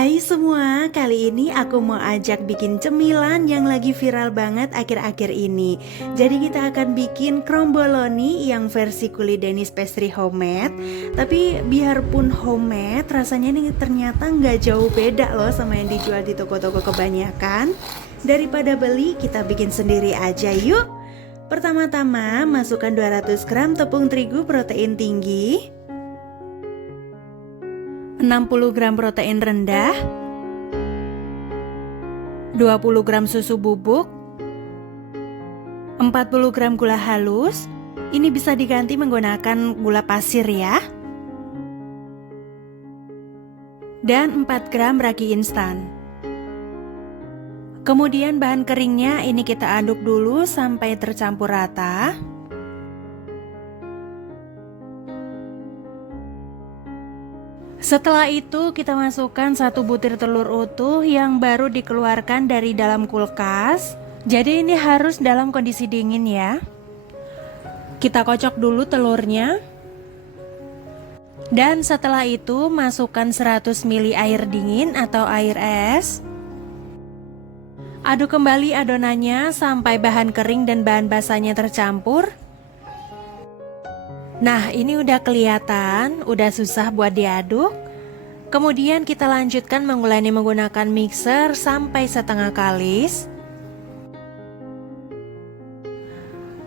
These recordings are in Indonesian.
Hai semua, kali ini aku mau ajak bikin cemilan yang lagi viral banget akhir-akhir ini. Jadi kita akan bikin kromboloni yang versi Kulidenis Pastry Homemade. Tapi biarpun homemade, rasanya ini ternyata nggak jauh beda loh sama yang dijual di toko-toko kebanyakan. Daripada beli, kita bikin sendiri aja yuk. Pertama-tama, masukkan 200 gram tepung terigu protein tinggi, 60 gram protein rendah, 20 gram susu bubuk, 40 gram gula halus. Ini bisa diganti menggunakan gula pasir ya. Dan 4 gram ragi instan. Kemudian bahan keringnya ini kita aduk dulu sampai tercampur rata. Setelah itu kita masukkan 1 butir telur utuh yang baru dikeluarkan dari dalam kulkas. Jadi ini harus dalam kondisi dingin ya. Kita kocok dulu telurnya. Dan setelah itu masukkan 100 ml air dingin atau air es. Aduk kembali adonannya sampai bahan kering dan bahan basahnya tercampur. Nah, ini udah kelihatan, udah susah buat diaduk. Kemudian kita lanjutkan menguleni menggunakan mixer sampai setengah kalis.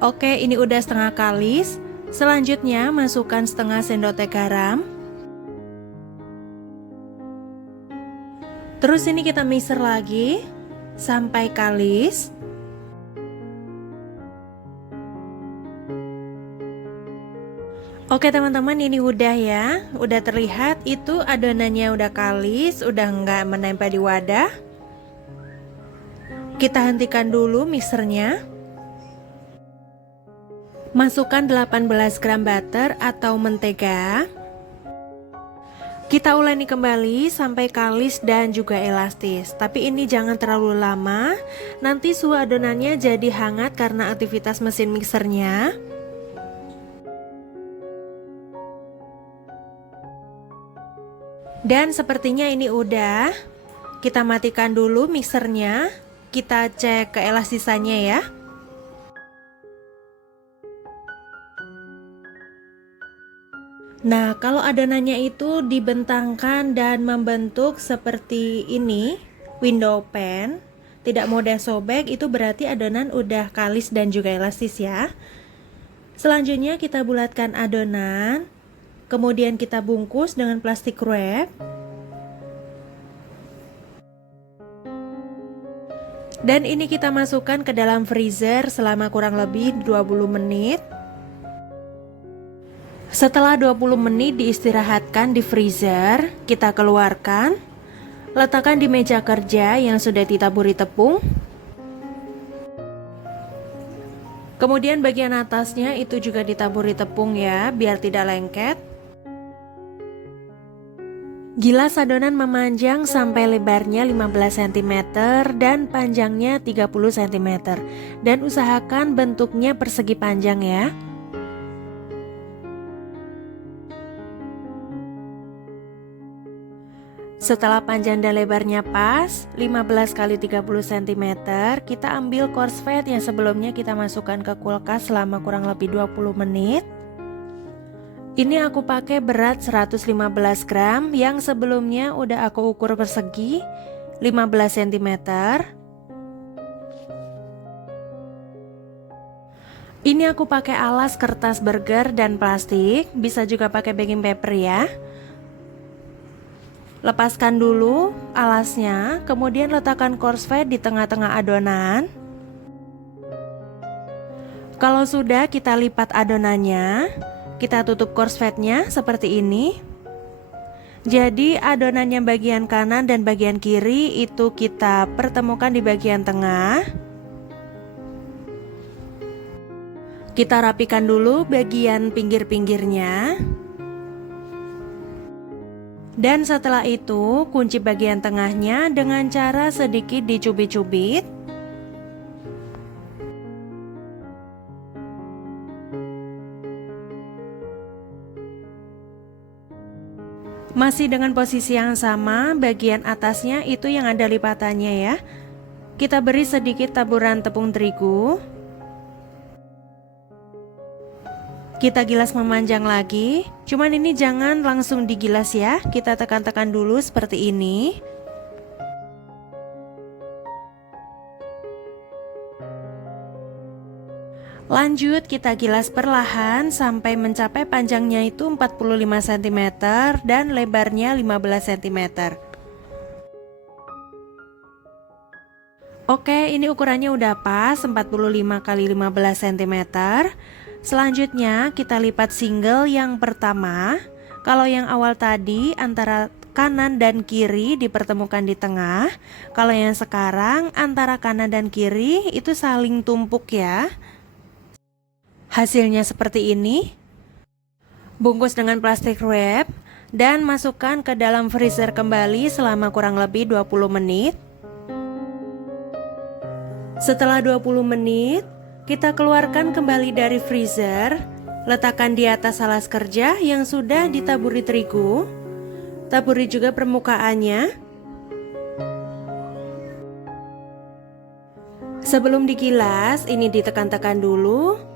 Oke, ini udah setengah kalis. Selanjutnya masukkan setengah sendok teh garam. Terus ini kita mixer lagi sampai kalis. Oke teman-teman, ini udah ya, udah terlihat itu adonannya udah kalis, udah nggak menempel di wadah. Kita hentikan dulu mixernya. Masukkan 18 gram butter atau mentega. Kita uleni kembali sampai kalis dan juga elastis. Tapi ini jangan terlalu lama, nanti suhu adonannya jadi hangat karena aktivitas mesin mixernya. Dan sepertinya ini udah. Kita matikan dulu mixernya. Kita cek keelastisannya ya. Nah, kalau adonannya itu dibentangkan dan membentuk seperti ini, window pan, tidak mudah sobek, itu berarti adonan udah kalis dan juga elastis ya. Selanjutnya kita bulatkan adonan. Kemudian kita bungkus dengan plastik wrap. Dan ini kita masukkan ke dalam freezer selama kurang lebih 20 menit. Setelah 20 menit diistirahatkan di freezer, kita keluarkan. Letakkan di meja kerja yang sudah ditaburi tepung. Kemudian bagian atasnya itu juga ditaburi tepung ya, biar tidak lengket. Gilas adonan memanjang sampai lebarnya 15 cm dan panjangnya 30 cm. Dan usahakan bentuknya persegi panjang ya. Setelah panjang dan lebarnya pas, 15 x 30 cm, kita ambil korsfet yang sebelumnya kita masukkan ke kulkas selama kurang lebih 20 menit. Ini aku pakai berat 115 gram yang sebelumnya udah aku ukur persegi 15 cm. Ini aku pakai alas kertas burger dan plastik, bisa juga pakai baking paper ya. Lepaskan dulu alasnya, kemudian letakkan korsfet di tengah-tengah adonan. Kalau sudah, kita lipat adonannya. Kita tutup korsfetnya seperti ini. Jadi adonannya bagian kanan dan bagian kiri itu kita pertemukan di bagian tengah. Kita rapikan dulu bagian pinggir-pinggirnya. Dan setelah itu kunci bagian tengahnya dengan cara sedikit dicubit-cubit. Masih dengan posisi yang sama, bagian atasnya itu yang ada lipatannya ya. Kita beri sedikit taburan tepung terigu. Kita gilas memanjang lagi. Cuman ini jangan langsung digilas ya. Kita tekan-tekan dulu seperti ini. Lanjut kita gilas perlahan sampai mencapai panjangnya itu 45 cm dan lebarnya 15 cm. Oke, ini ukurannya udah pas 45 x 15 cm. Selanjutnya kita lipat single yang pertama. Kalau yang awal tadi antara kanan dan kiri dipertemukan di tengah. Kalau yang sekarang antara kanan dan kiri itu saling tumpuk ya. Hasilnya seperti ini. Bungkus dengan plastik wrap dan masukkan ke dalam freezer kembali selama kurang lebih 20 menit. Setelah 20 menit, kita keluarkan kembali dari freezer. Letakkan di atas alas kerja yang sudah ditaburi terigu. Taburi juga permukaannya. Sebelum digilas, ini ditekan-tekan dulu.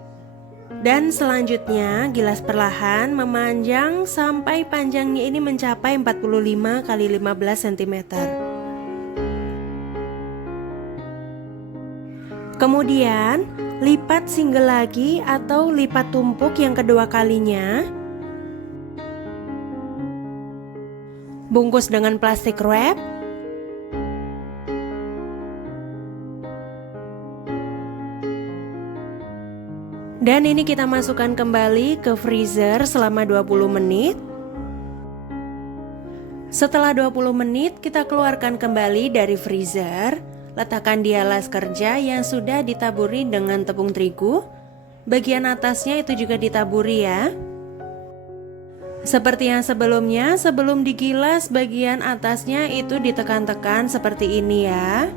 Dan selanjutnya gilas perlahan memanjang sampai panjangnya ini mencapai 45 x 15 cm. Kemudian lipat single lagi atau lipat tumpuk yang kedua kalinya. Bungkus dengan plastik wrap. Dan ini kita masukkan kembali ke freezer selama 20 menit. Setelah 20 menit kita keluarkan kembali dari freezer. Letakkan di alas kerja yang sudah ditaburi dengan tepung terigu. Bagian atasnya itu juga ditaburi ya. Seperti yang sebelumnya, sebelum digilas bagian atasnya itu ditekan-tekan seperti ini ya.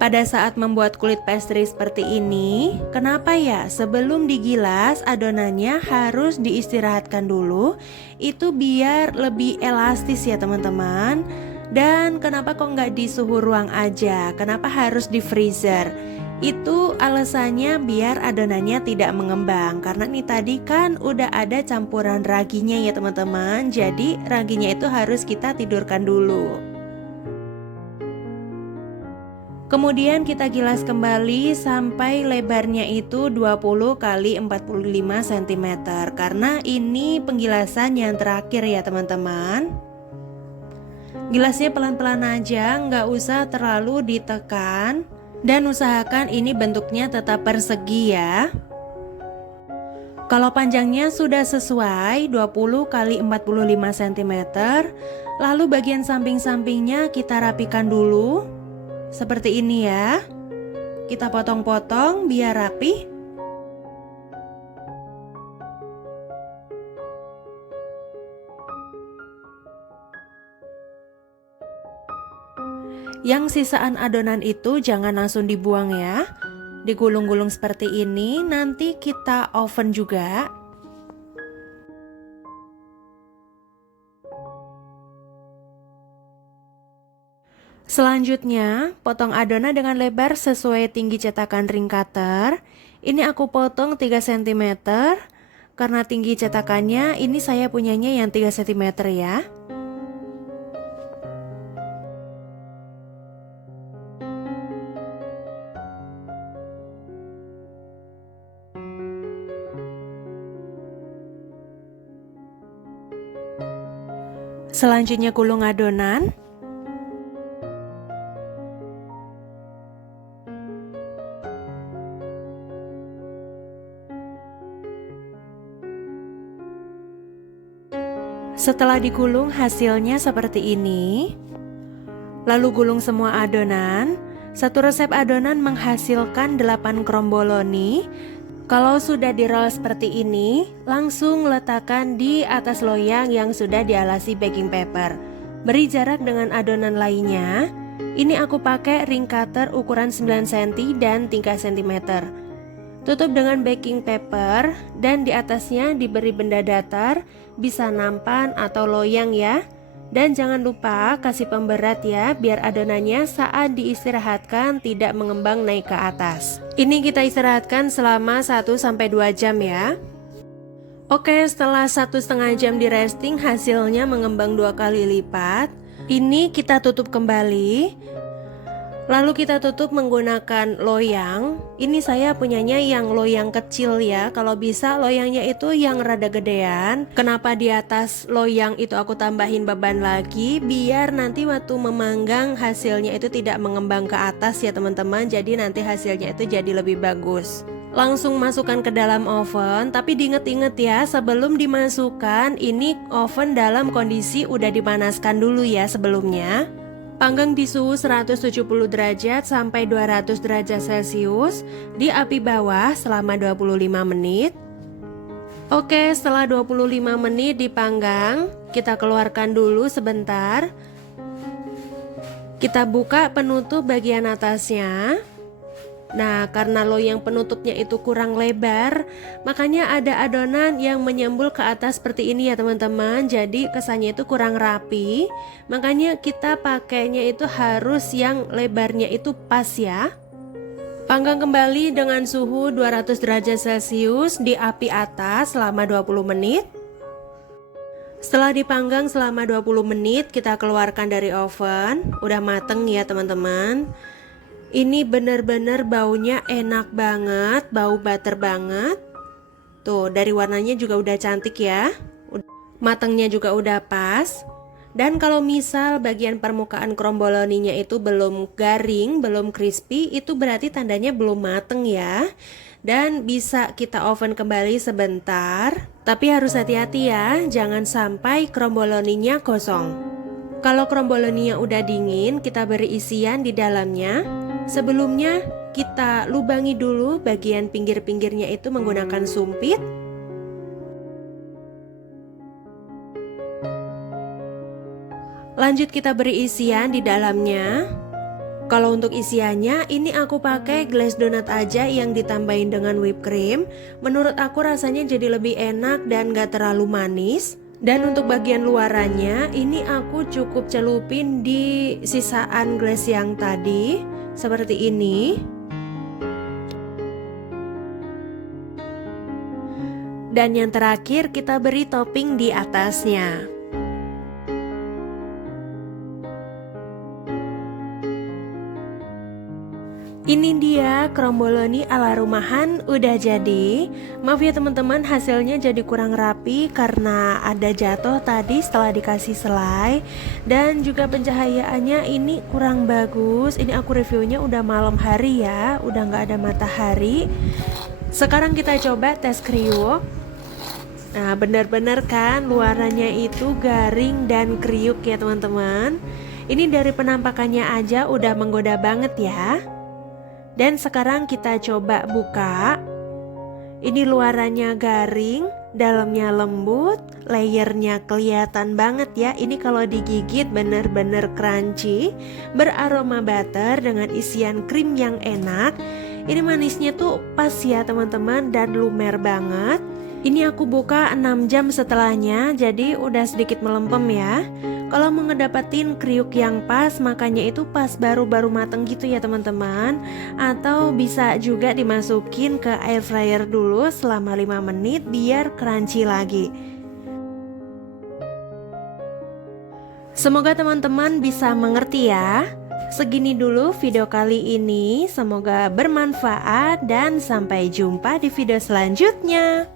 Pada saat membuat kulit pastry seperti ini, kenapa ya sebelum digilas adonannya harus diistirahatkan dulu? Itu biar lebih elastis ya teman-teman. Dan kenapa kok nggak di suhu ruang aja? Kenapa harus di freezer? Itu alasannya biar adonannya tidak mengembang. Karena nih tadi kan udah ada campuran raginya ya teman-teman. Jadi raginya itu harus kita tidurkan dulu. Kemudian kita gilas kembali sampai lebarnya itu 20 x 45 cm. Karena ini penggilasan yang terakhir ya teman-teman. Gilasnya pelan-pelan aja, nggak usah terlalu ditekan. Dan usahakan ini bentuknya tetap persegi ya. Kalau panjangnya sudah sesuai 20 x 45 cm, lalu bagian samping-sampingnya kita rapikan dulu. Seperti ini ya. Kita potong-potong biar rapi. Yang sisaan adonan itu jangan langsung dibuang ya. Digulung-gulung seperti ini, nanti kita oven juga. Selanjutnya, potong adonan dengan lebar sesuai tinggi cetakan ring cutter. Ini aku potong 3 cm. Karena tinggi cetakannya, ini saya punyanya yang 3 cm ya. Selanjutnya gulung adonan. Setelah digulung hasilnya seperti ini. Lalu gulung semua adonan. Satu resep adonan menghasilkan 8 kromboloni. Kalau sudah di-roll seperti ini, langsung letakkan di atas loyang yang sudah dialasi baking paper. Beri jarak dengan adonan lainnya. Ini aku pakai ring cutter ukuran 9 cm dan 3 cm. Tutup dengan baking paper dan di atasnya diberi benda datar, bisa nampan atau loyang ya. Dan jangan lupa kasih pemberat ya, biar adonannya saat diistirahatkan tidak mengembang naik ke atas. Ini kita istirahatkan selama 1-2 jam ya. Oke, setelah 1,5 jam di resting, hasilnya mengembang 2 kali lipat. Ini kita tutup kembali. Lalu kita tutup menggunakan loyang. Ini saya punyanya yang loyang kecil ya. Kalau bisa loyangnya itu yang rada gedean. Kenapa di atas loyang itu aku tambahin beban lagi? Biar nanti waktu memanggang hasilnya itu tidak mengembang ke atas ya teman-teman. Jadi nanti hasilnya itu jadi lebih bagus. Langsung masukkan ke dalam oven. Tapi diinget-inget ya, sebelum dimasukkan ini oven dalam kondisi udah dipanaskan dulu ya sebelumnya. Panggang di suhu 170 derajat sampai 200 derajat Celcius di api bawah selama 25 menit. Oke, setelah 25 menit dipanggang, kita keluarkan dulu sebentar. Kita buka penutup bagian atasnya. Nah, karena loyang penutupnya itu kurang lebar, makanya ada adonan yang menyembul ke atas seperti ini ya teman-teman. Jadi kesannya itu kurang rapi. Makanya kita pakainya itu harus yang lebarnya itu pas ya. Panggang kembali dengan suhu 200 derajat Celcius di api atas selama 20 menit. Setelah dipanggang selama 20 menit, kita keluarkan dari oven. Udah mateng ya teman-teman. Ini bener-bener baunya enak banget, bau butter banget. Tuh, dari warnanya juga udah cantik ya. Matangnya juga udah pas. Dan kalau misal bagian permukaan kromboloninya itu belum garing, belum crispy, itu berarti tandanya belum mateng ya. Dan bisa kita oven kembali sebentar. Tapi harus hati-hati ya, jangan sampai kromboloninya kosong. Kalau kromboloninya udah dingin, kita beri isian di dalamnya. Sebelumnya kita lubangi dulu bagian pinggir-pinggirnya itu menggunakan sumpit. Lanjut kita beri isian di dalamnya. Kalau untuk isiannya ini aku pakai glaze donat aja yang ditambahin dengan whipped cream. Menurut aku rasanya jadi lebih enak dan gak terlalu manis. Dan untuk bagian luarannya ini aku cukup celupin di sisaan glaze yang tadi, seperti ini. Dan yang terakhir kita beri topping di atasnya. Ini dia kromboloni ala rumahan udah jadi. Maaf ya teman-teman, hasilnya jadi kurang rapi karena ada jatuh tadi setelah dikasih selai. Dan juga pencahayaannya ini kurang bagus. Ini aku reviewnya udah malam hari ya, udah nggak ada matahari. Sekarang kita coba tes kriuk. Nah, benar-benar kan luarannya itu garing dan kriuk ya teman-teman. Ini dari penampakannya aja udah menggoda banget ya. Dan sekarang kita coba buka. Ini luarannya garing, dalamnya lembut, layernya kelihatan banget ya. Ini kalau digigit bener-bener crunchy, beraroma butter dengan isian krim yang enak. Ini manisnya tuh pas ya teman-teman dan lumer banget. Ini aku buka 6 jam setelahnya, jadi udah sedikit melempem ya. Kalau mau ngedapetin kriuk yang pas, makanya itu pas baru-baru mateng gitu ya teman-teman. Atau bisa juga dimasukin ke air fryer dulu selama 5 menit biar crunchy lagi. Semoga teman-teman bisa mengerti ya. Segini dulu video kali ini, semoga bermanfaat dan sampai jumpa di video selanjutnya.